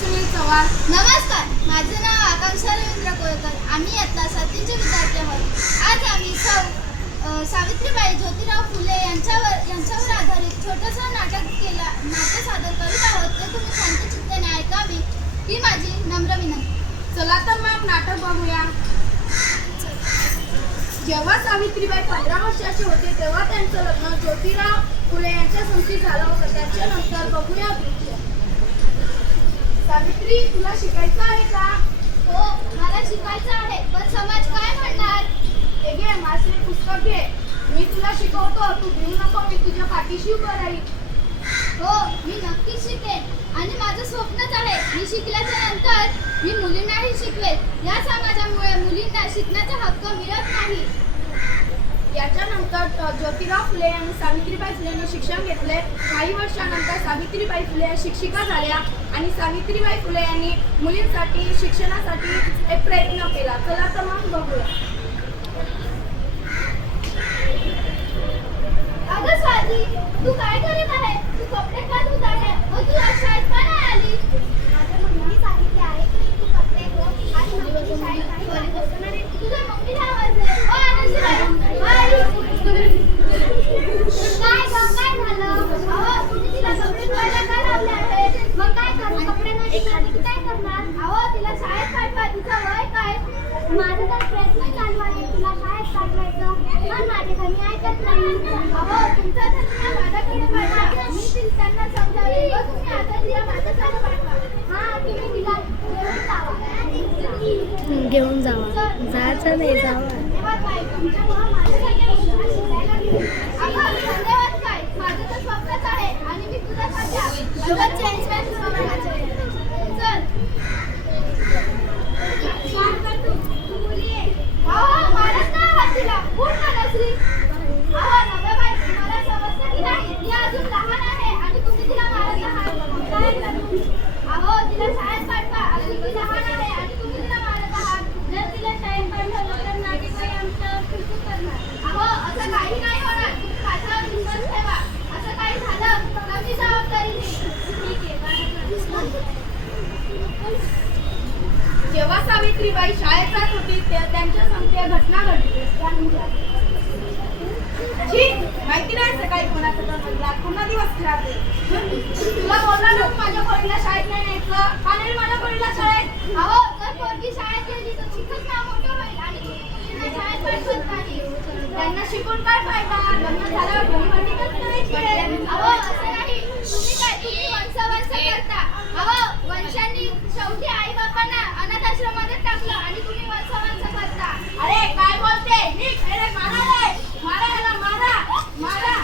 सुनील चव्हाण. नमस्कार, माझं नाव आकांक्षा रवींद्र कोळकर. आम्ही आता 7वीचे विद्यार्थी आहोत. आज आम्ही सावित्रीबाई ज्योतिराव फुले यांच्यावर आधारित छोटंसं नाट्य सादर करीत आहोत. ते तुम्ही शांतचित्ताने ऐकावे ही माझी नम्र विनंती. चला तर मग नाटक बघूया. जेव्हा सावित्रीबाई 15 वर्षाची होते तेव्हा त्यांचं लग्न ज्योतिराव फुले यांच्या संगती झालं होतं. त्याच्यानंतर बघूया दृश्य. सावित्री, तुला शिकायचं आहे का? हो, मला शिकायचं आहे, पण समाज काय म्हणणार? हे घे, माझे पुस्तक घे. मी तुला शिकवतो, तू भिवू नको, मी तुझ्या पाठीशी उभं राहील. हो, मी नक्कीच शिकेन आणि माझं स्वप्नच आहे. मी शिकल्याच्या नंतर मी मुलींनाही शिकवेन. या समाजामुळे मुलींना शिकण्याचा हक्क मिळत नाही. याच्यानंतर ज्योतिराव फुले यांनी सावित्रीबाई फुलेंनी शिक्षण घेतले. काही वर्षानंतर सावित्रीबाई फुले या शिक्षिका झाल्या आणि सावित्रीबाई फुले यांनी मुलींसाठी शिक्षणासाठी एक प्रयत्न केला. चला तर मग बघूया. अगं स्वाती, तू काय करत आहे? तू कपडे का धुत आहे? व तू आज शाळेत का नाही आली? माझ्या मम्मीने सांगितले आहे की तू कपडे धुव आणि मम्मीने शाळेत नाही बसणार आहे. तुझ्या मम्मीला आवाज दे. ओ आनंदीबाई, आई. काय ग, काय झालं? अहो, तुम्ही तिला कपडे धुवायला का लावले आहेत? मग काय करू? कपडे नाही खाली की काय करणार? अहो, तिला शाळेत पाठवा. तिचं वय काय? माझा तर प्रयत्न चालू आहे तुला शाळेत पाठवायचं, पण माझे घरी ऐकत नाही. अहो, तुमचा तर तिला माझ्याकडे पाठवा. मी त्यांना समजावेन व तुम्ही आता तिला माझ्याकडे पाठवा. हा, तुम्ही तिला घेऊन जावा. जायचं नाही, जावा. धन्यवाद बाई, तुमच्यामुळं माझ्यासारख्या मुलींना शिकायला मिळेल. अगं, धन्यवाद काय? माझं तर स्वप्नच आहे आणि मी तुझ्यासारख्या जगाच्या इन्स्पिरेशनला चल. अहो, मारत नाही आहात तिला. उठ ना नसरी. अहो, नव्याबाई, तुम्हाला समजतं की नाही? ती अजून लहान आहे आणि तुम्ही तिला मारत आहात. काय करू? अहो, तिला शाळेत पाठवा. अजून ती लहान आहे आणि तुम्ही तिला मारत आहात. जर तिला शाळेत पाठवलं तर नागरिकांनी आमच्यावर फिरकू करणार. अहो, असं काही नाही होणार. तुम्ही माझ्यावर विश्वास ठेवा. असं काही झालं तर मी जबाबदारी घेईन. ठीक आहे. जेव्हा सावित्रीबाई शाळेत जात होती त्यांच्या संख्या घटना घडली. माहिती नाही सकाळी कोणाचा तर पूर्ण दिवस खराब आहे. तुला बोलला ना माझ्या पोरीला शाळेत नाही न्यायचं. का नाही माझ्या पोरीला शाळेत? अहो, जर पोरगी शाळेत गेली तर तिचंच नाव मोठं होईल आणि तुम्ही मुलींना शाळेत पाठवत नाही. त्यांना शिकून काय फायदा? लग्न झाल्यावर घरी करायची. अहो, असं नाही. तुम्ही वंश करता. अहो, वंशांनी शेवटी आई बापांना अनाथ आश्रमामध्ये टाकलं आणि तुम्ही वंश करता. अरे काय बोलते? मारा रे, मारा याला, मारा, मारा.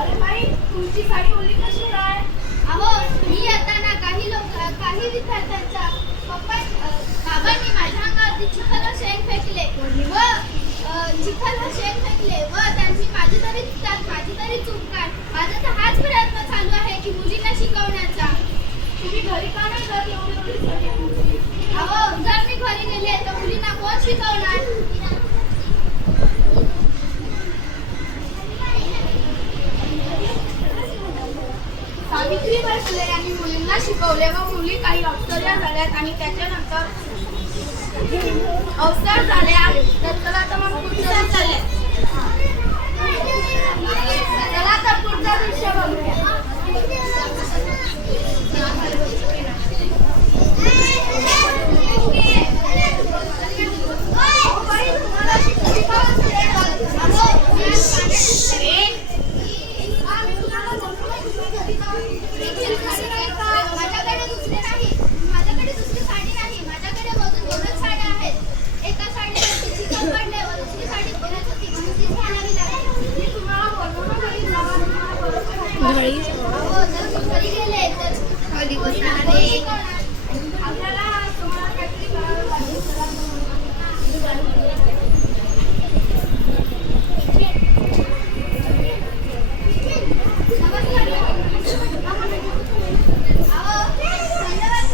अरे बाई, तुमची साडी ओली कशी काय? अहो, मी येताना काही विद्यार्थ्यांच्या बाबांनी माझ्या अंगावरती चिखल व शेण फेकले व त्यांची माझी तरी चूक काय? माझा तर हाच प्रयत्न चालू आहे की मुलींना शिकवण्याचा. तुम्ही घरी का नाही जात? एवढी साडी. अहो, जर मी घरी गेले तर मुलींना कोण शिकवणार? सावित्रीबाई फुले यांनी मुलींना शिकवले व मुली काही अवसर्या झाल्यात आणि त्याच्यानंतर अवसर झाल्या. तर चला तर मग पुढच्या चालले. चला तर पुढचा दृश्य बघूया. माझ्याकडे दुसरी साडी नाही. माझ्याकडे दोनच साड्या आहेत. एका साडीला चिखल पडले व दुसरी साडी कोणाच होती म्हणून ती घालावी लागली. मी तुम्हाला बोललो ना घरी जावा. अहो, जर मी घरी गेले तर आपल्याला तुम्हाला काहीतरी करावं लागेल. अहो, धन्यवाद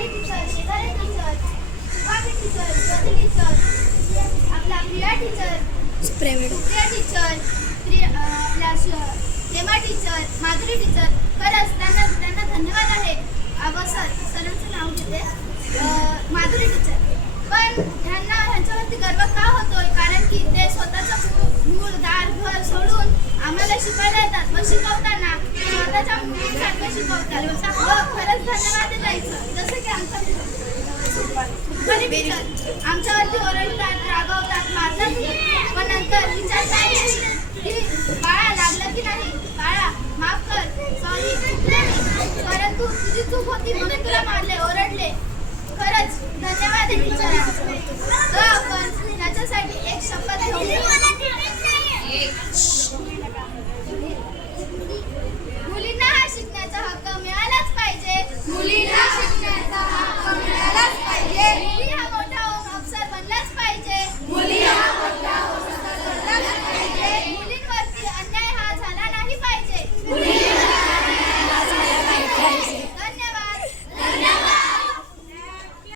रुपाली टीचर, शेजारी टीचर, शुभांगी टीचर, ज्योती टीचर, आपला प्रिया टीचर, सुप्रिया टीचर, आपल्या हेमा टीचर, माधुरी टीचर, खरंच त्यांना धन्यवाद आहे. सरांचं नाव घेते, माधुरी टीचर. पण ह्यांच्यावरती गर्व का होतोय? कारण की ते स्वतःचं मूळ दार घर सोडून आम्हाला शिकायला येतात व शिकवताना स्वतःच्या मुलींसारखं शिकवतात. खरंच धन्यवाद द्यायचं. जसं की आमच्या टीचर आमच्यावरती ओरडतात, रागवतात, मारतात, पण नंतर विचारतात की बाळा लागलं की नाही, बाळा माफ कर, सॉरी, परंतु तुझी चूक होती म्हणून तुला मारले, ओरडले. खरंच धन्यवाद टीचरांचे. तर आपण त्याच्यासाठी एक शपथ घेऊ.